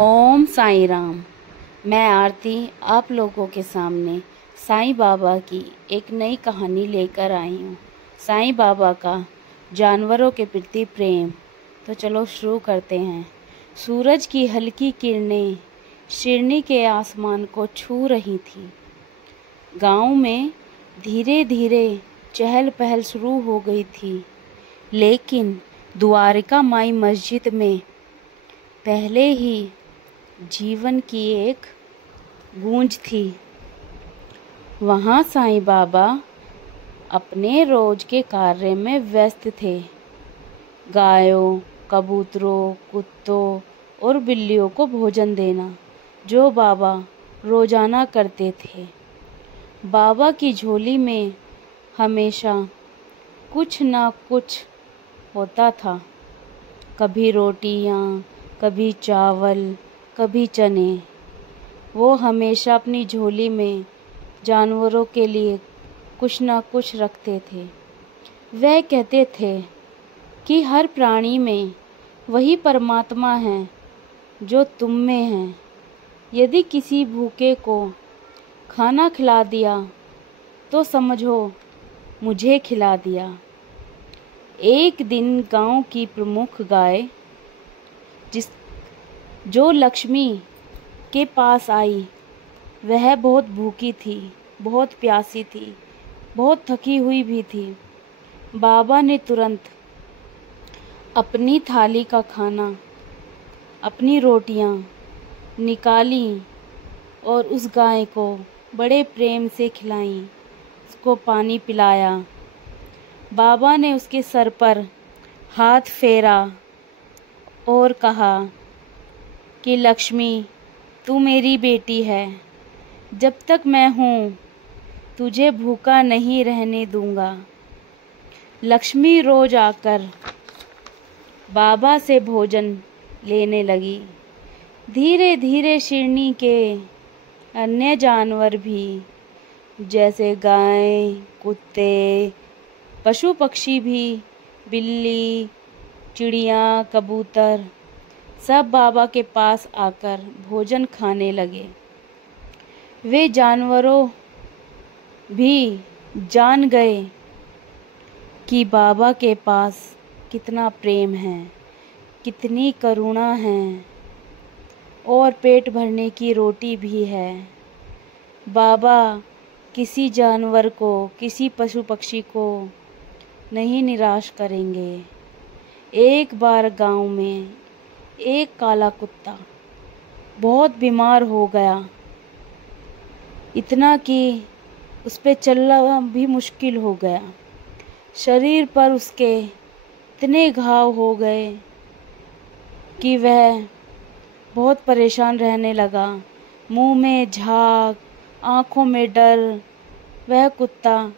ओम साईं राम। मैं आरती आप लोगों के सामने साईं बाबा की एक नई कहानी लेकर आई हूँ। साईं बाबा का जानवरों के प्रति प्रेम। तो चलो शुरू करते हैं। सूरज की हल्की किरणें शिरनी के आसमान को छू रही थी। गांव में धीरे धीरे चहल पहल शुरू हो गई थी, लेकिन द्वारिका माई मस्जिद में पहले ही जीवन की एक गूंज थी। वहाँ साईं बाबा अपने रोज के कार्य में व्यस्त थे। गायों, कबूतरों, कुत्तों और बिल्लियों को भोजन देना जो बाबा रोजाना करते थे। बाबा की झोली में हमेशा कुछ ना कुछ होता था। कभी रोटियां, कभी चावल, कभी चने। वो हमेशा अपनी झोली में जानवरों के लिए कुछ ना कुछ रखते थे। वह कहते थे कि हर प्राणी में वही परमात्मा है जो तुम में है। यदि किसी भूखे को खाना खिला दिया तो समझो मुझे खिला दिया। एक दिन गांव की प्रमुख गाय जो लक्ष्मी के पास आई, वह बहुत भूखी थी, बहुत प्यासी थी, बहुत थकी हुई भी थी। बाबा ने तुरंत अपनी थाली का खाना, अपनी रोटियां निकाली और उस गाय को बड़े प्रेम से खिलाई, उसको पानी पिलाया। बाबा ने उसके सर पर हाथ फेरा और कहा कि लक्ष्मी, तू मेरी बेटी है। जब तक मैं हूँ तुझे भूखा नहीं रहने दूंगा। लक्ष्मी रोज आकर बाबा से भोजन लेने लगी। धीरे धीरे शिरनी के अन्य जानवर भी, जैसे गाय, कुत्ते, पशु पक्षी भी, बिल्ली, चिड़िया, कबूतर, सब बाबा के पास आकर भोजन खाने लगे। वे जानवरों भी जान गए कि बाबा के पास कितना प्रेम है, कितनी करुणा है और पेट भरने की रोटी भी है। बाबा किसी जानवर को, किसी पशु पक्षी को नहीं निराश करेंगे। एक बार गांव में एक काला कुत्ता बहुत बीमार हो गया, इतना कि उस पे चलना भी मुश्किल हो गया। शरीर पर उसके इतने घाव हो गए कि वह बहुत परेशान रहने लगा। मुंह में झाग, आंखों में डर। वह कुत्ता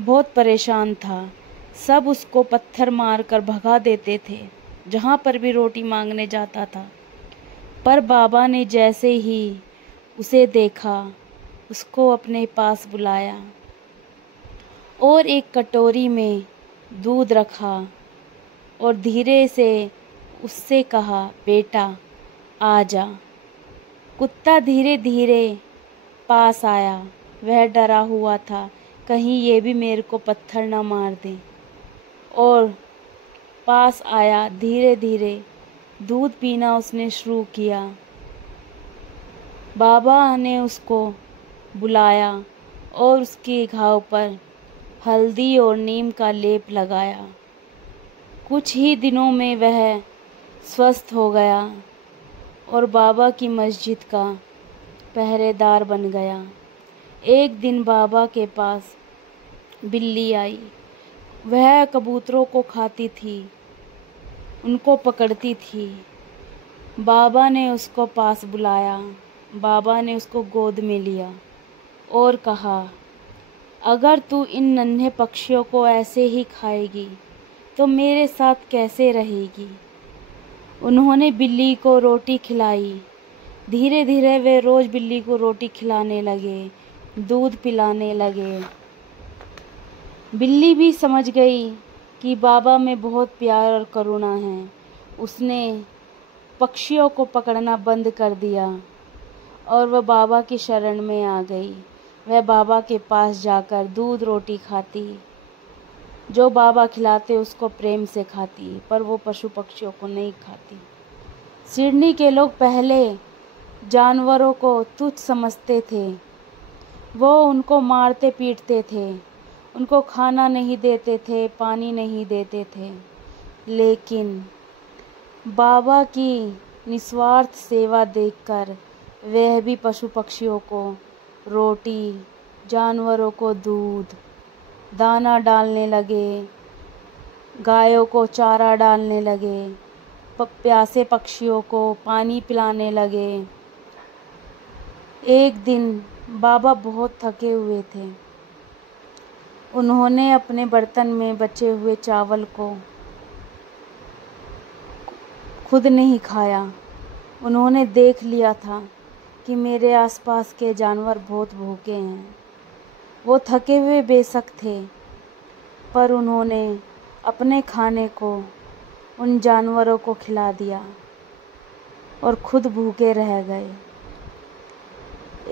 बहुत परेशान था। सब उसको पत्थर मारकर भगा देते थे जहाँ पर भी रोटी मांगने जाता था। पर बाबा ने जैसे ही उसे देखा, उसको अपने पास बुलाया और एक कटोरी में दूध रखा और धीरे से उससे कहा, बेटा आ जा। कुत्ता धीरे धीरे पास आया। वह डरा हुआ था, कहीं ये भी मेरे को पत्थर न मार दे, और पास आया। धीरे धीरे दूध पीना उसने शुरू किया। बाबा ने उसको बुलाया और उसके घाव पर हल्दी और नीम का लेप लगाया। कुछ ही दिनों में वह स्वस्थ हो गया और बाबा की मस्जिद का पहरेदार बन गया। एक दिन बाबा के पास बिल्ली आई। वह कबूतरों को खाती थी, उनको पकड़ती थी। बाबा ने उसको पास बुलाया। बाबा ने उसको गोद में लिया और कहा, अगर तू इन नन्हे पक्षियों को ऐसे ही खाएगी तो मेरे साथ कैसे रहेगी। उन्होंने बिल्ली को रोटी खिलाई। धीरे धीरे वे रोज बिल्ली को रोटी खिलाने लगे, दूध पिलाने लगे। बिल्ली भी समझ गई कि बाबा में बहुत प्यार और करुणा है। उसने पक्षियों को पकड़ना बंद कर दिया और वह बाबा की शरण में आ गई। वह बाबा के पास जाकर दूध रोटी खाती, जो बाबा खिलाते उसको प्रेम से खाती, पर वो पशु पक्षियों को नहीं खाती। सिडनी के लोग पहले जानवरों को तुच्छ समझते थे। वो उनको मारते पीटते थे, उनको खाना नहीं देते थे, पानी नहीं देते थे। लेकिन बाबा की निस्वार्थ सेवा देखकर वह भी पशु पक्षियों को रोटी, जानवरों को दूध, दाना डालने लगे, गायों को चारा डालने लगे, प्यासे पक्षियों को पानी पिलाने लगे। एक दिन बाबा बहुत थके हुए थे। उन्होंने अपने बर्तन में बचे हुए चावल को खुद नहीं खाया। उन्होंने देख लिया था कि मेरे आसपास के जानवर बहुत भूखे हैं। वो थके हुए बेशक थे, पर उन्होंने अपने खाने को उन जानवरों को खिला दिया और खुद भूखे रह गए।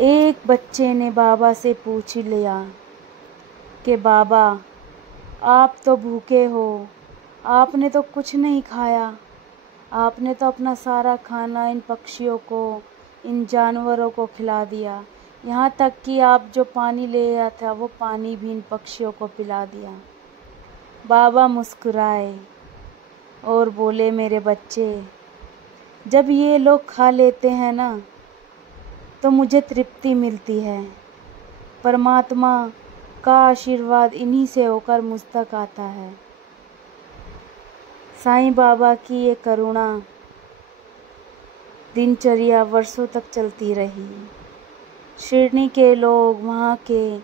एक बच्चे ने बाबा से पूछ लिया कि बाबा, आप तो भूखे हो, आपने तो कुछ नहीं खाया, आपने तो अपना सारा खाना इन पक्षियों को, इन जानवरों को खिला दिया, यहाँ तक कि आप जो पानी ले आया था वो पानी भी इन पक्षियों को पिला दिया। बाबा मुस्कुराए और बोले, मेरे बच्चे, जब ये लोग खा लेते हैं ना तो मुझे तृप्ति मिलती है। परमात्मा का आशीर्वाद इन्हीं से होकर मुझ तक आता है। साईं बाबा की ये करुणा दिनचर्या वर्षों तक चलती रही। सिडनी के लोग वहाँ के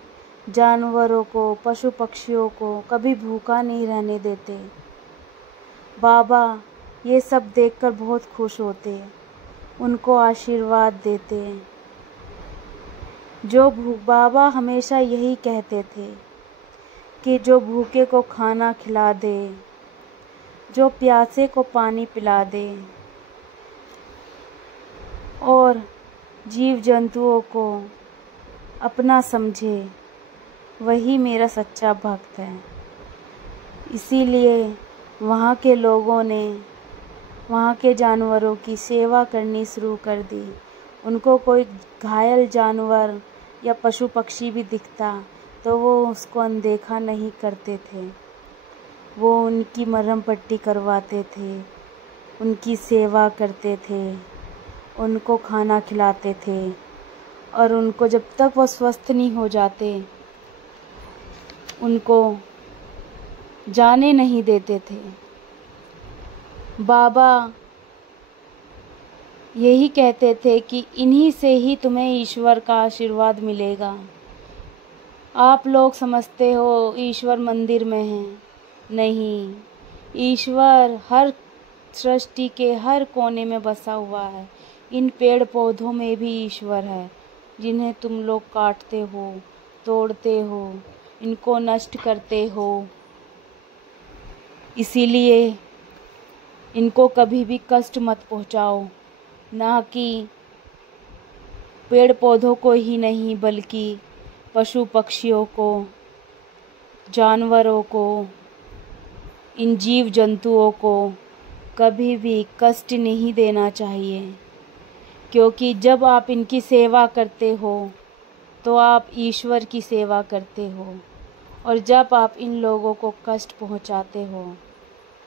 जानवरों को, पशु पक्षियों को कभी भूखा नहीं रहने देते। बाबा ये सब देखकर बहुत खुश होते, उनको आशीर्वाद देते। बाबा हमेशा यही कहते थे कि जो भूखे को खाना खिला दे, जो प्यासे को पानी पिला दे और जीव जंतुओं को अपना समझे, वही मेरा सच्चा भक्त है। इसीलिए वहाँ के लोगों ने वहाँ के जानवरों की सेवा करनी शुरू कर दी। उनको कोई घायल जानवर या पशु पक्षी भी दिखता तो वो उसको अनदेखा नहीं करते थे। वो उनकी मरहम पट्टी करवाते थे, उनकी सेवा करते थे, उनको खाना खिलाते थे और उनको जब तक वो स्वस्थ नहीं हो जाते उनको जाने नहीं देते थे। बाबा यही कहते थे कि इन्हीं से ही तुम्हें ईश्वर का आशीर्वाद मिलेगा। आप लोग समझते हो ईश्वर मंदिर में है, नहीं, ईश्वर हर सृष्टि के हर कोने में बसा हुआ है। इन पेड़ पौधों में भी ईश्वर है, जिन्हें तुम लोग काटते हो, तोड़ते हो, इनको नष्ट करते हो। इसीलिए इनको कभी भी कष्ट मत पहुंचाओ, ना कि पेड़ पौधों को ही नहीं बल्कि पशु पक्षियों को, जानवरों को, इन जीव जंतुओं को कभी भी कष्ट नहीं देना चाहिए। क्योंकि जब आप इनकी सेवा करते हो तो आप ईश्वर की सेवा करते हो, और जब आप इन लोगों को कष्ट पहुंचाते हो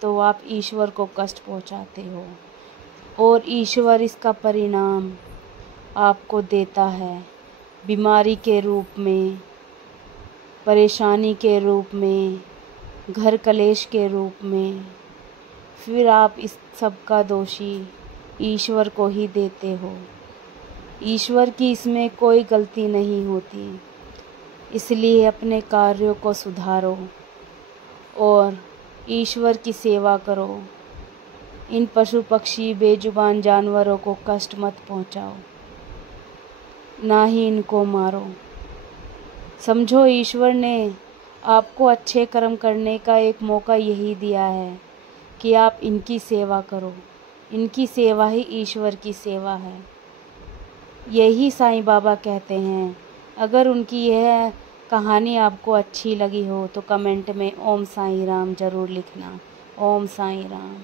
तो आप ईश्वर को कष्ट पहुंचाते हो, और ईश्वर इसका परिणाम आपको देता है, बीमारी के रूप में, परेशानी के रूप में, घर कलेश के रूप में। फिर आप इस सब का दोषी ईश्वर को ही देते हो। ईश्वर की इसमें कोई गलती नहीं होती। इसलिए अपने कार्यों को सुधारो और ईश्वर की सेवा करो। इन पशु पक्षी बेजुबान जानवरों को कष्ट मत पहुंचाओ, ना ही इनको मारो। समझो ईश्वर ने आपको अच्छे कर्म करने का एक मौका यही दिया है कि आप इनकी सेवा करो। इनकी सेवा ही ईश्वर की सेवा है। यही साईं बाबा कहते हैं। अगर उनकी यह कहानी आपको अच्छी लगी हो तो कमेंट में ओम साईं राम ज़रूर लिखना। ओम साईं राम।